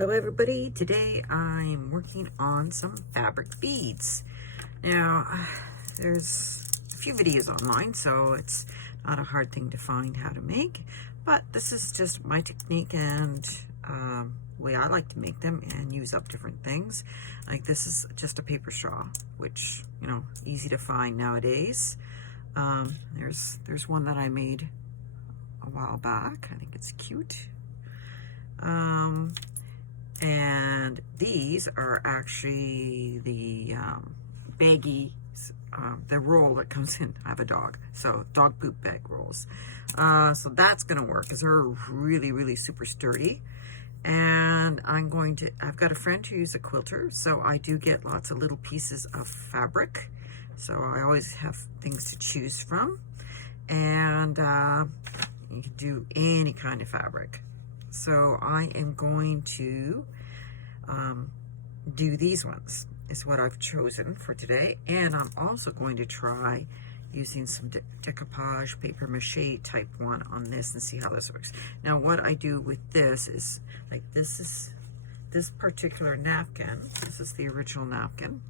Hello everybody, today I'm working on some fabric beads. Now, there's a few videos online, so it's not a hard thing to find how to make, but this is just my technique and way I like to make them and use up different things. Like this is just a paper straw, which, you know, easy to find nowadays. There's one that I made a while back. I think it's cute. And these are actually the baggy, the roll that comes in. I have a dog, so dog poop bag rolls. So that's gonna work because they're really, really super sturdy. And I've got a friend who's a quilter, so I do get lots of little pieces of fabric. So I always have things to choose from. And you can do any kind of fabric. So I am going to do these ones, is what I've chosen for today. And I'm also going to try using some decoupage paper mache type one on this and see how this works. Now what I do with this is, like this particular napkin, this is the original napkin.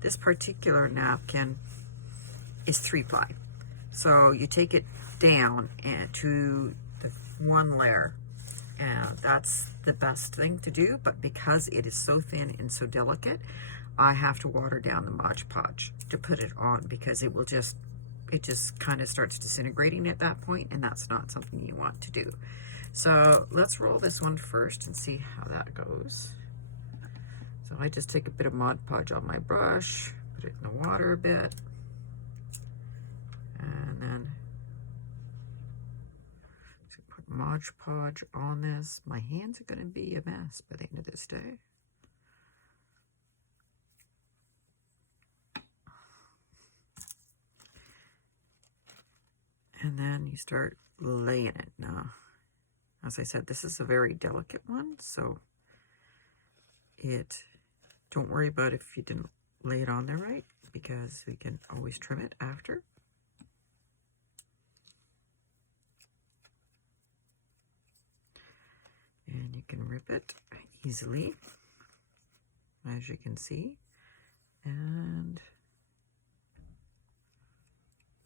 This particular napkin is 3-ply. So you take it down and to the one layer, and that's the best thing to do, but because it is so thin and so delicate, I have to water down the Mod Podge to put it on, because it just kind of starts disintegrating at that point, and that's not something you want to do. So let's roll this one first and see how that goes. So I just take a bit of Mod Podge on my brush, put it in the water a bit, and then put Mod Podge on this. My hands are going to be a mess by the end of this day. And then you start laying it. Now, as I said, this is a very delicate one, so don't worry about if you didn't lay it on there right, because we can always trim it after. And you can rip it easily, as you can see. And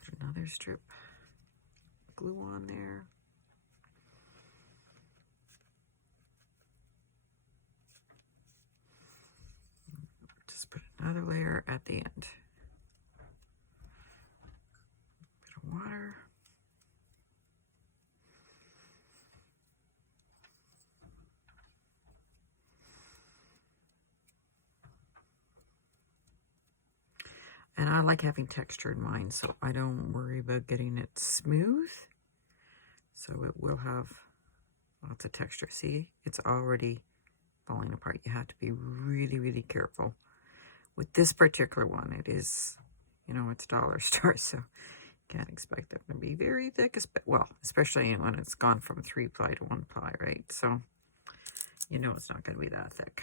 put another strip of glue on there. Just put another layer at the end. A bit of water. And I like having texture in mine, so I don't worry about getting it smooth. So it will have lots of texture. See, it's already falling apart. You have to be really, really careful. With this particular one, it is, you know, it's dollar store, so you can't expect it to be very thick. Well, especially when it's gone from 3-ply to 1-ply, right? So, you know, it's not going to be that thick.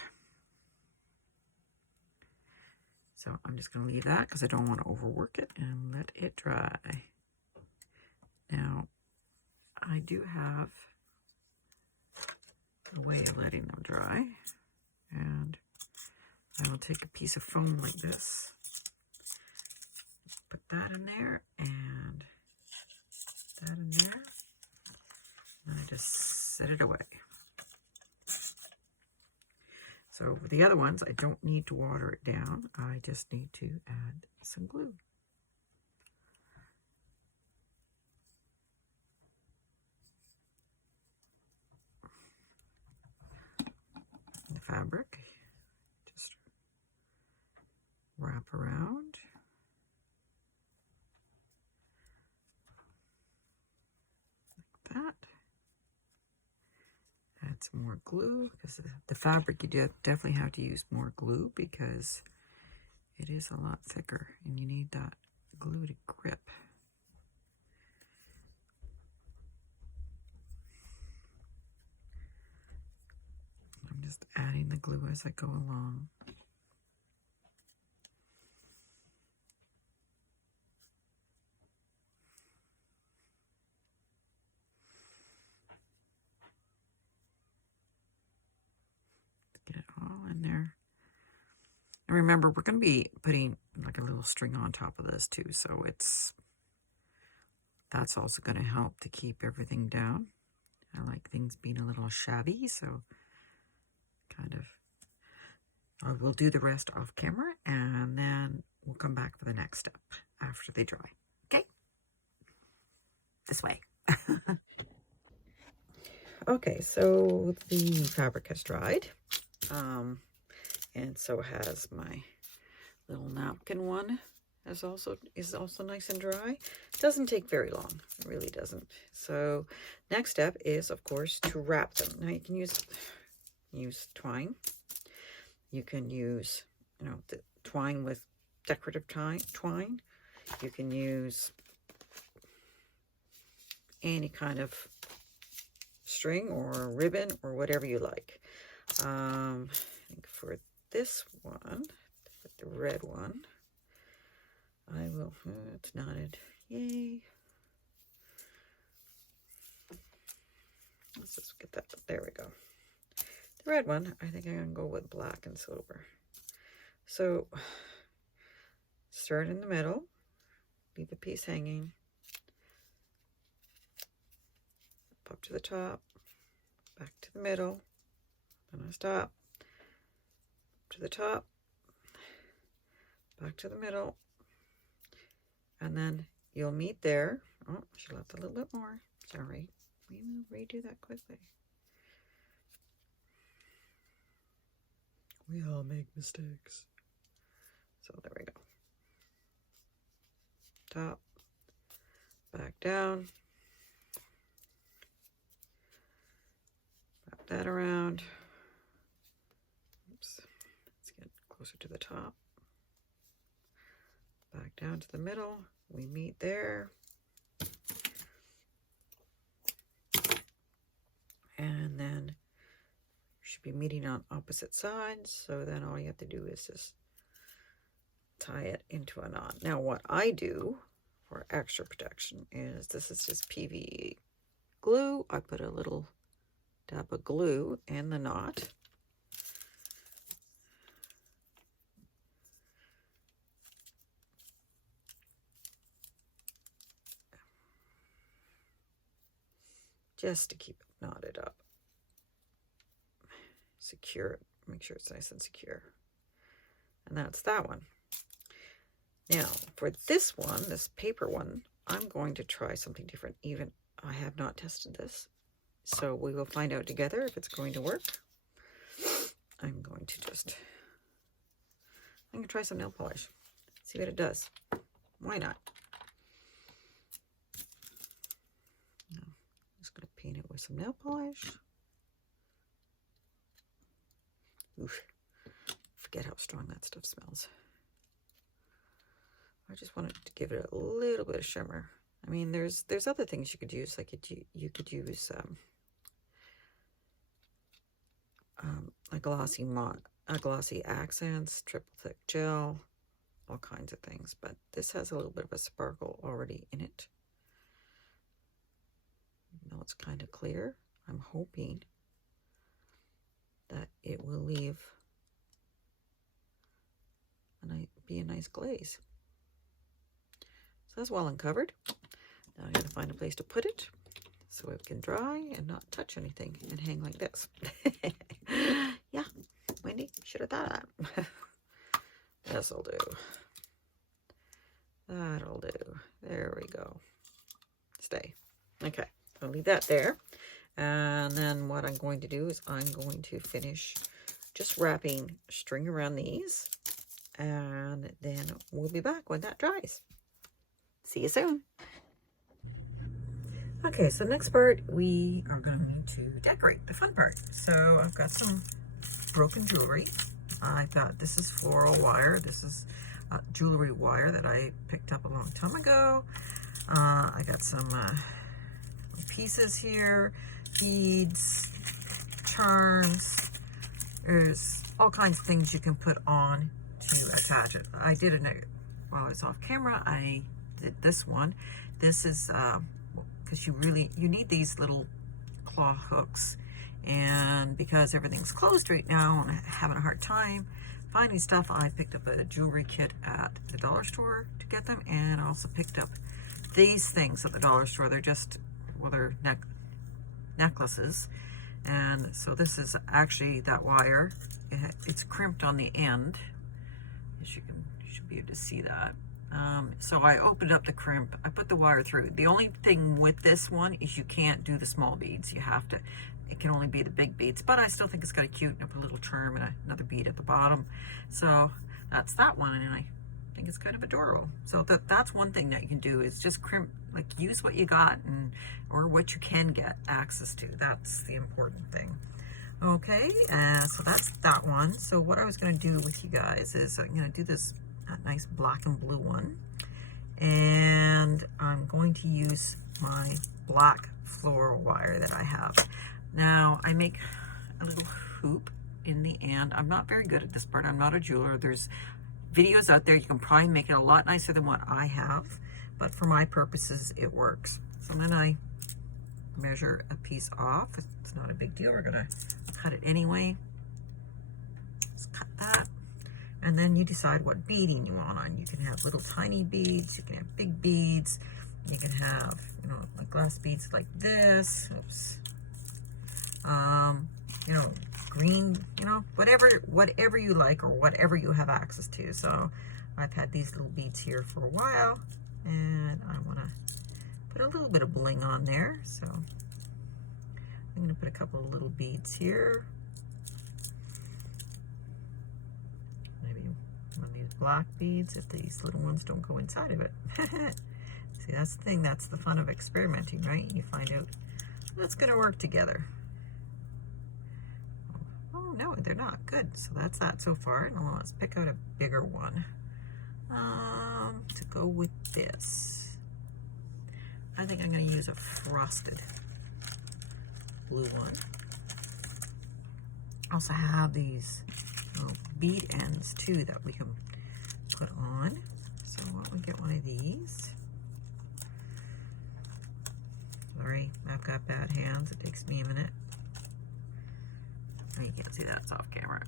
So I'm just going to leave that because I don't want to overwork it, and let it dry. Now, I do have a way of letting them dry, and I will take a piece of foam like this, put that in there, and that in there, and I just set it away. So for the other ones, I don't need to water it down. I just need to add some glue. The fabric, just wrap around. Like that. Add some more glue, because the fabric, you definitely have to use more glue because it is a lot thicker and you need that glue to grip. I'm just adding the glue as I go along. in there. And remember, we're going to be putting like a little string on top of this too, so that's also going to help to keep everything down. I like things being a little shabby, so kind of I will do the rest off camera, and then we'll come back for the next step after they dry. Okay? This way. Okay, so the fabric has dried, and so has my little napkin one. Is also nice and dry. Doesn't take very long. It really doesn't. So next step is, of course, to wrap them. Now you can use twine. You can use, the twine with decorative twine. You can use any kind of string or ribbon or whatever you like. I think for this one, with the red one, I will, it's knotted, yay. Let's just get that, there we go. The red one, I think I'm going to go with black and silver. So, start in the middle, leave a piece hanging, up to the top, back to the middle, then I stop, to the top, back to the middle, and then you'll meet there. Oh, she left a little bit more. Sorry. We will redo that quickly. We all make mistakes. So there we go. Top, back down, wrap that around. Oops. Let's get closer to the top. Back down to the middle. We meet there. And then should be meeting on opposite sides. So then all you have to do is just tie it into a knot. Now what I do for extra protection is, this is just PVA glue. I put a little dab of glue in the knot. Just to keep it knotted up. Secure it, make sure it's nice and secure. And that's that one. Now, for this one, this paper one, I'm going to try something different. Even I have not tested this. So we will find out together if it's going to work. I'm going to try some nail polish. See what it does. Why not? Going to paint it with some nail polish. Oof. Forget how strong that stuff smells. I just wanted to give it a little bit of shimmer. I mean, there's other things you could use. Like you could use a glossy accents, triple thick gel, all kinds of things. But this has a little bit of a sparkle already in it. Even though it's kind of clear, I'm hoping that it will leave be a nice glaze. So that's well uncovered. Now I'm going to find a place to put it so it can dry and not touch anything and hang like this. Yeah, Wendy, should have thought that. This'll do. That'll do. There we go. Stay. Okay. I'll leave that there. And then what I'm going to do is I'm going to finish just wrapping string around these. And then we'll be back when that dries. See you soon. Okay, so next part, we are going to need to decorate, the fun part. So I've got some broken jewelry. I thought this is floral wire. This is jewelry wire that I picked up a long time ago. I got some pieces here, beads, charms. There's all kinds of things you can put on to attach it. I did it while I was off camera. I did this one. This is because you need these little claw hooks And because everything's closed right now and I'm having a hard time finding stuff, I picked up a jewelry kit at the dollar store to get them, and I also picked up these things at the dollar store. They're just, well, they're necklaces. And so this is actually that wire. It's crimped on the end. As you should be able to see that. So I opened up the crimp, I put the wire through. The only thing with this one is you can't do the small beads. You have to, it can only be the big beads, but I still think it's kind of cute, and I put a little charm and another bead at the bottom. So that's that one, and I think it's kind of adorable. So that's one thing that you can do, is just crimp, like use what you got, and or what you can get access to. That's the important thing. Okay, so that's that one. So what I was going to do with you guys is I'm going to do this nice black and blue one, and I'm going to use my black floral wire that I have. Now I make a little hoop in the end. I'm not very good at this part. I'm not a jeweler. There's videos out there. You can probably make it a lot nicer than what I have, but for my purposes it works. So then I measure a piece off. It's not a big deal. We're gonna cut it anyway. Just cut that. And then you decide what beading you want on. You can have little tiny beads, you can have big beads, you can have, you know, like glass beads like this. Oops. You know, green, you know, whatever you like or whatever you have access to. So I've had these little beads here for a while, and I want to put a little bit of bling on there. So I'm going to put a couple of little beads here. Black beads, if these little ones don't go inside of it. See, that's the thing, that's the fun of experimenting, right? You find out what's going to work together. Oh no, they're not. Good. So that's that so far. Now let's pick out a bigger one to go with this. I think I'm going to use a frosted blue one. I also have these bead ends too that we can put on. So why don't we get one of these? Sorry, I've got bad hands. It takes me a minute. Oh, you can't see that, it's off camera.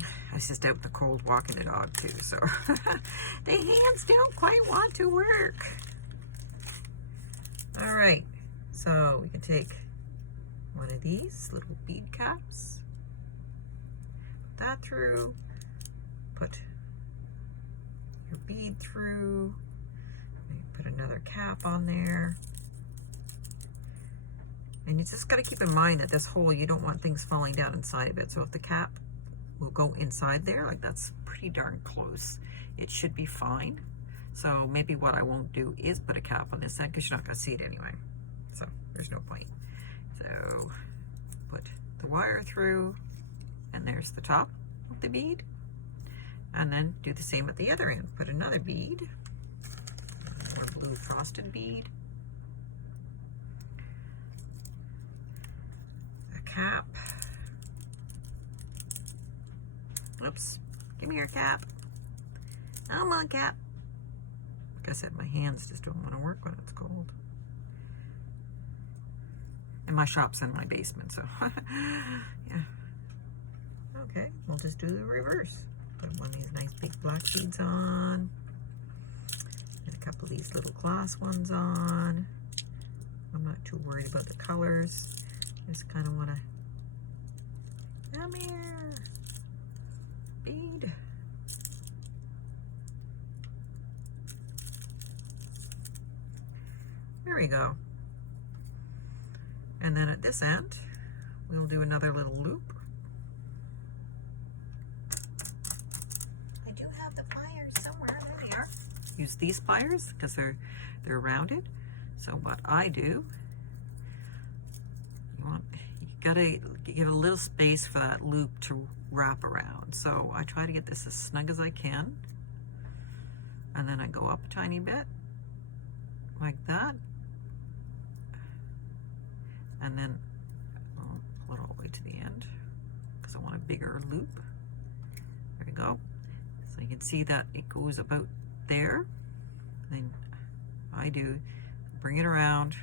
I was just out in the cold walking the dog too, so the hands don't quite want to work. All right, so we can take one of these little bead caps, put that through, put your bead through, put another cap on there. And you just got to keep in mind that this hole, you don't want things falling down inside of it. So if the cap will go inside there, like that's pretty darn close, it should be fine. So maybe what I won't do is put a cap on this end, because you're not going to see it anyway. So there's no point. So put the wire through, and there's the top of the bead. And then do the same at the other end. Put another bead, another blue frosted bead, a cap. Oops, give me your cap. I don't want a cap. Like I said, my hands just don't want to work when it's cold. And my shop's in my basement, so yeah. Okay, we'll just do the reverse. Put one of these nice big black beads on, and a couple of these little glass ones on. I'm not too worried about the colors. Just kind of want to, come here, bead. There we go. And then at this end, we'll do another little loop. I do have the pliers somewhere. There they are. Use these pliers because they're rounded. So what I do, you gotta give a little space for that loop to wrap around. So I try to get this as snug as I can, and then I go up a tiny bit like that. And then I'll pull it all the way to the end because I want a bigger loop. There we go. So you can see that it goes about there. And then I do bring it around,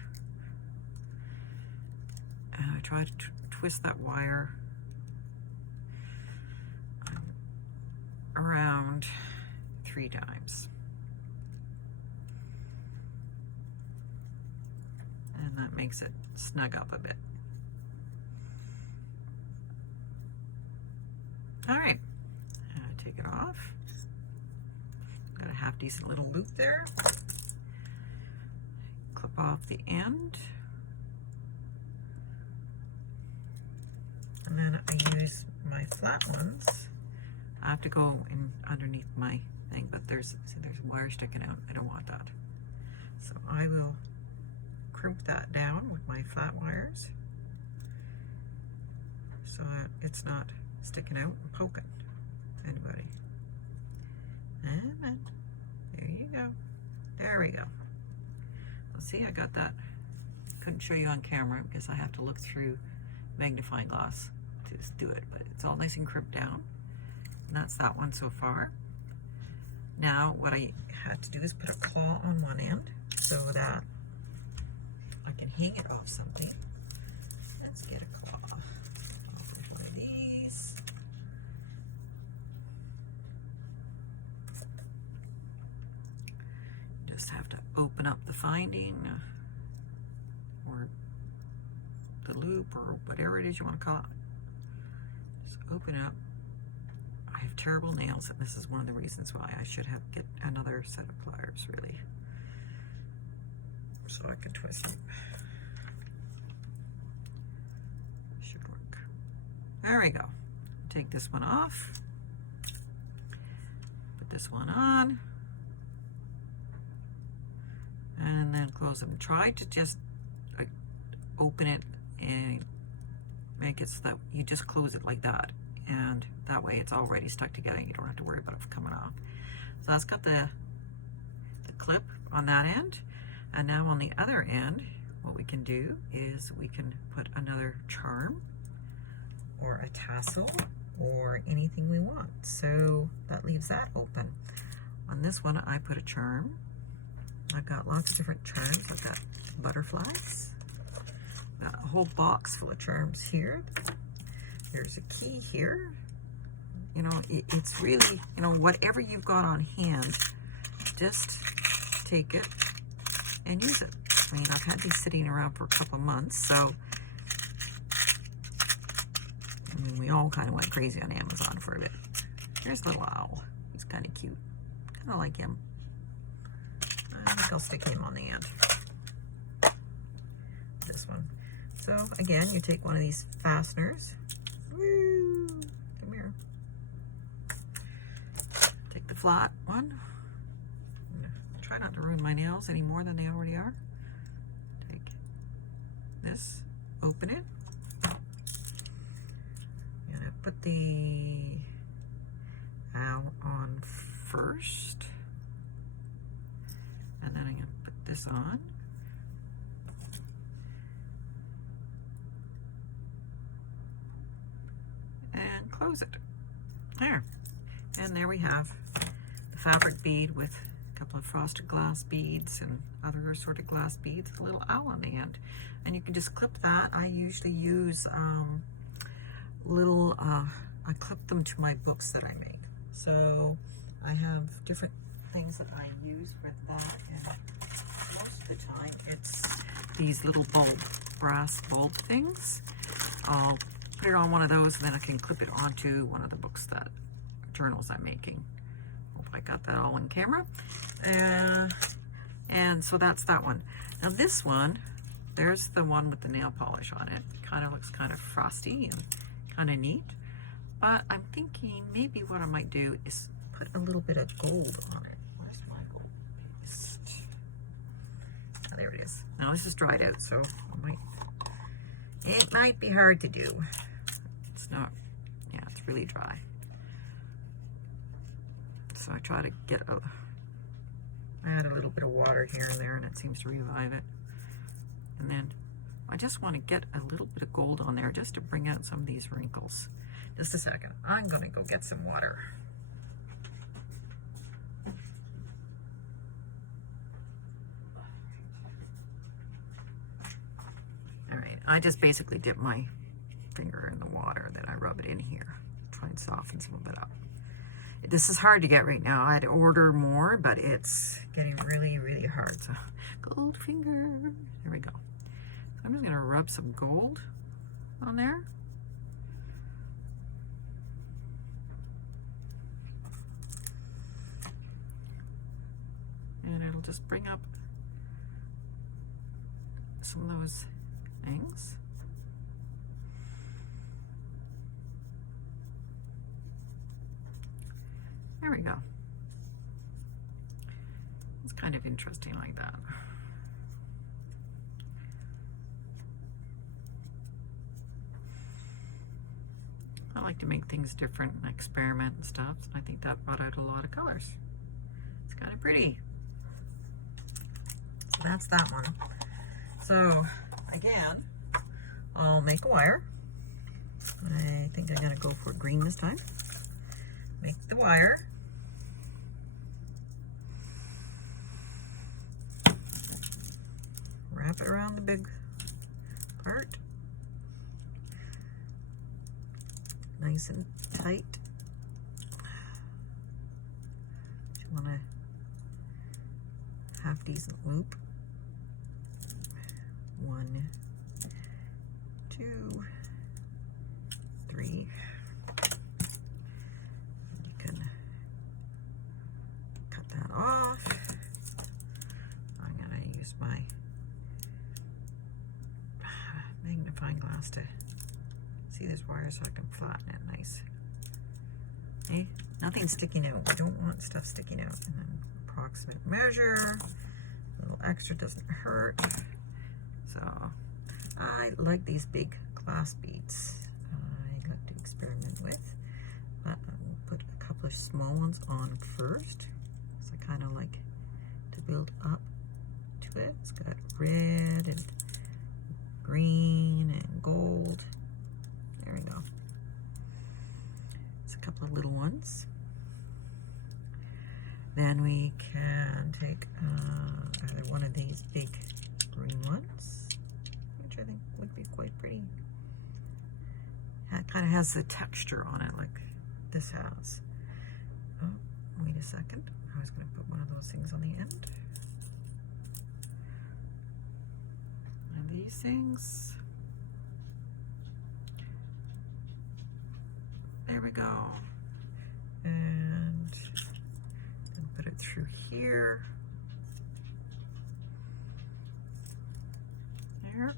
and I try to twist that wire around 3 times. And that makes it snug up a bit. All right, take it off. Got a half decent little loop there. Clip off the end. And then I use my flat ones. I have to go in underneath my thing, but there's a wire sticking out. I don't want that. So I will crimp that down with my flat wires so that it's not sticking out and poking anybody. And then, there you go. There we go. Well, see, I got that. Couldn't show you on camera because I have to look through magnifying glass to do it, but it's all nice and crimped down. And that's that one so far. Now, what I had to do is put a claw on one end so that I can hang it off something. Let's get a claw off of one of these. Just have to open up the finding or the loop or whatever it is you want to call it. Just open it up. I have terrible nails, and this is one of the reasons why I should get another set of pliers, really, so I can twist them. Should work. There we go. Take this one off. Put this one on. And then close them. Try to just open it and make it so that you just close it like that. And that way it's already stuck together and you don't have to worry about it coming off. So that's got the clip on that end. And now on the other end, what we can do is we can put another charm or a tassel or anything we want. So that leaves that open. On this one, I put a charm. I've got lots of different charms. I've got butterflies. Got a whole box full of charms here. There's a key here. You know, it's really, you know, whatever you've got on hand, just take it and use it. I mean, I've had these sitting around for a couple of months, so I mean, we all kind of went crazy on Amazon for a bit. Here's little owl. He's kind of cute. Kind of like him. I think I'll stick him on the end. This one. So again, you take one of these fasteners. Woo! Come here. Take the flat one. Try not to ruin my nails any more than they already are. Take this, open it. I'm gonna put the owl on first. And then I'm gonna put this on. And close it. There. And there we have the fabric bead with a couple of frosted glass beads and other assorted glass beads, a little owl on the end. And you can just clip that. I usually use I clip them to my books that I make. So I have different things that I use with that, and most of the time it's these little brass bulb things. I'll put it on one of those, and then I can clip it onto one of the books journals I'm making. Hope I got that all on camera. And so that's that one. Now this one, there's the one with the nail polish on it. Kind of looks kind of frosty and kind of neat. But I'm thinking maybe what I might do is put a little bit of gold on it. Where's my gold paste? Oh, there it is. Now this is dried out, so it might be hard to do. It's not, yeah, it's really dry. So I try to add a little bit of water here and there, and it seems to revive it. And then I just want to get a little bit of gold on there just to bring out some of these wrinkles. Just a second. I'm going to go get some water. I just basically dip my finger in the water, then I rub it in here, try and soften some of it up. This is hard to get right now. I'd order more, but it's getting really, really hard. So, gold finger. There we go. So I'm just gonna rub some gold on there. And it'll just bring up some of those things. There we go. It's kind of interesting like that. I like to make things different and experiment and stuff. I think that brought out a lot of colors. It's kind of pretty. So that's that one. So again, I'll make a wire. I think I'm gonna go for green this time. Make the wire. Wrap it around the big part. Nice and tight. You want a half decent loop. 1, 2, 3. You can cut that off. I'm going to use my magnifying glass to see this wire so I can flatten it nice. Okay, nothing sticking out. We don't want stuff sticking out. And then approximate measure. A little extra doesn't hurt. So I like these big glass beads. I like to experiment with, but I'll put a couple of small ones on first. So I kind of like to build up to it. It's got red and green and gold. There we go. It's a couple of little ones. Then we can take either one of these big green ones, which I think would be quite pretty. It kind of has the texture on it like this has. Oh, wait a second. I was going to put one of those things on the end. And these things. There we go. And then put it through here. There.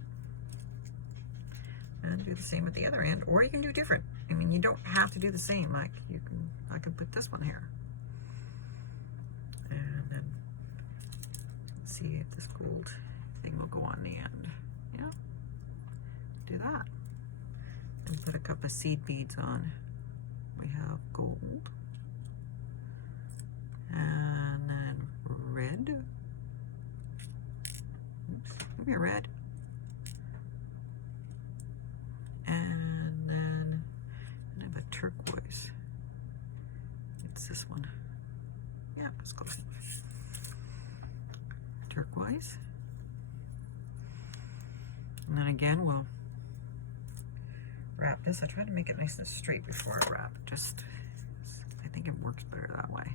And do the same at the other end, or you can do different. I mean, you don't have to do the same. Like I could put this one here. And then see if this gold thing will go on the end. Yeah. Do that. And put a couple of seed beads on. We have gold, and then red. Oops, maybe a red, and then I have a turquoise. It's this one. Yeah, it's close enough. Turquoise, and then again we'll wrap this. I try to make it nice and straight before I wrap. I think it works better that way.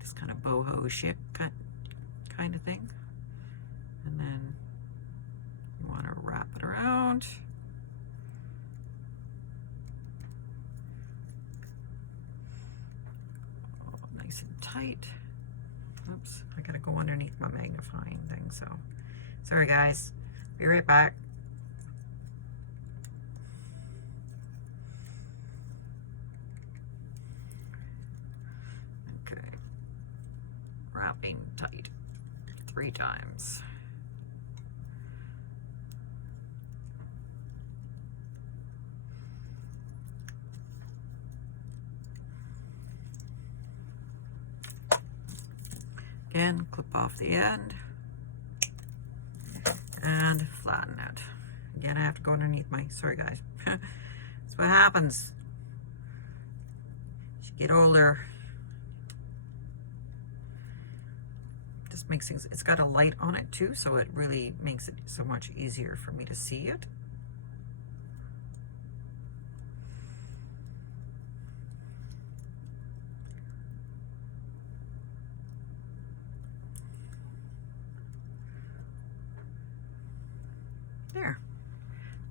This kind of boho ship cut kind of thing. And then you want to wrap it around. Oh, nice and tight. Oops, I gotta go underneath my magnifying thing, so sorry guys. Be right back. Wrapping tight 3 times. Again, clip off the end and flatten it. Again, I have to go underneath my, sorry guys. That's what happens. As you get older, just makes things, it's got a light on it too, so it really makes it so much easier for me to see it. There.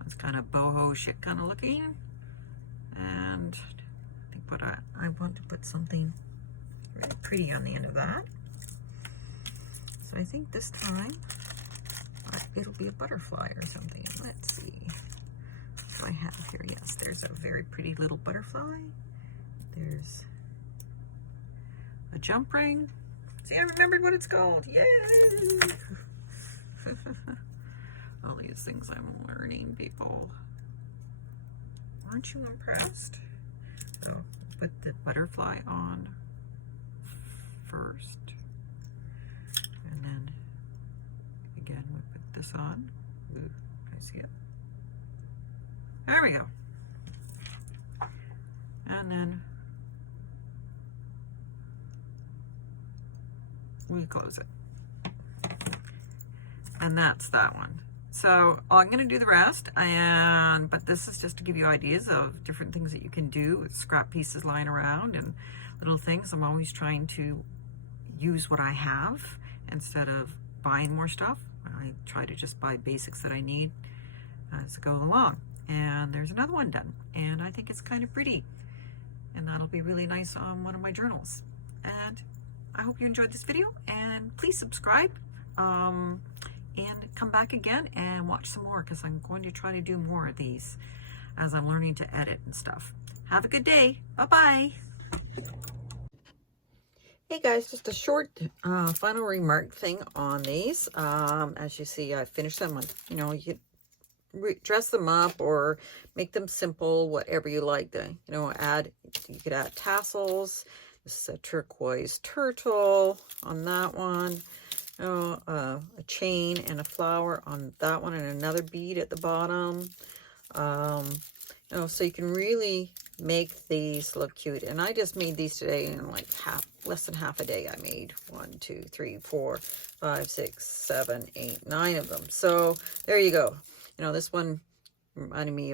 That's kind of boho chic kind of looking. And I think what I want to put something really pretty on the end of that. So I think this time it'll be a butterfly or something. Let's see what I have here. Yes, there's a very pretty little butterfly. There's a jump ring. See, I remembered what it's called. Yay! All these things I'm learning, people. Aren't you impressed? So put the butterfly on first. And then again, we put this on. Ooh, can I see it? There we go. And then we close it. And that's that one. So I'm going to do the rest, but this is just to give you ideas of different things that you can do with scrap pieces lying around and little things. I'm always trying to use what I have instead of buying more stuff. I try to just buy basics that I need as I go along. And there's another one done, and I think it's kind of pretty, and that'll be really nice on one of my journals. And I hope you enjoyed this video, and please subscribe. And come back again and watch some more, because I'm going to try to do more of these as I'm learning to edit and stuff. Have a good day. Bye-bye. Hey guys, just a short final remark thing on these. As you see, I finished them. You know, you dress them up or make them simple, whatever you like. You know, you could add tassels. This is a turquoise turtle on that one. A chain and a flower on that one, and another bead at the bottom. You know, so you can really make these look cute. And I just made these today in like less than half a day. I made 1, 2, 3, 4, 5, 6, 7, 8, 9 of them. So there you go. You know, this one reminded me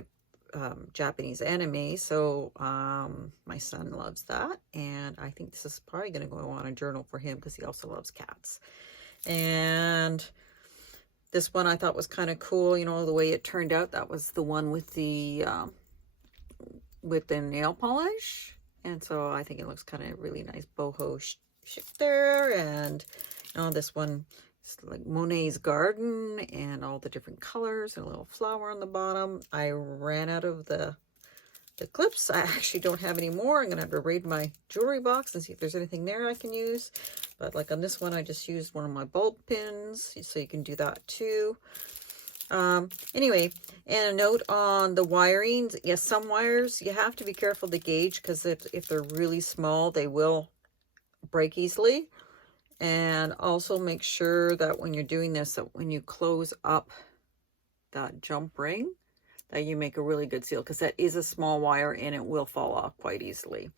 of Japanese anime, so my son loves that, and I think this is probably going to go on a journal for him because he also loves cats. And this one I thought was kind of cool, you know, the way it turned out. That was the one with the nail polish, and so I think it looks kind of really nice boho chic there. And you know, this one is like Monet's garden and all the different colors and a little flower on the bottom. I ran out of the clips. I actually don't have any more. I'm gonna have to raid my jewelry box and see if there's anything there I can use. But like on this one, I just used one of my bulb pins, so you can do that too. Anyway, and a note on the wiring. Yes, some wires you have to be careful to gauge, because if they're really small, they will break easily. And also make sure that when you're doing this, that when you close up that jump ring, that you make a really good seal, because that is a small wire and it will fall off quite easily.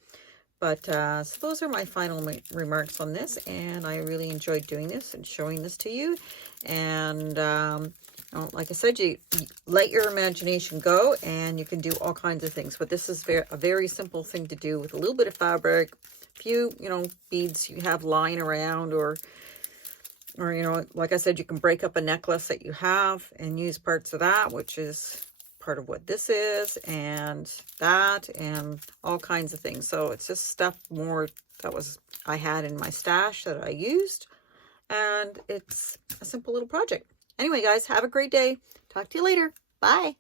But so those are my final remarks on this, and I really enjoyed doing this and showing this to you. And you know, like I said, you let your imagination go, and you can do all kinds of things. But this is a very simple thing to do with a little bit of fabric, a few, you know, beads you have lying around, or you know, like I said, you can break up a necklace that you have and use parts of that, which is part of what this is, and that, and all kinds of things. So it's just stuff more that I had in my stash that I used, and it's a simple little project. Anyway, guys, have a great day. Talk to you later. Bye.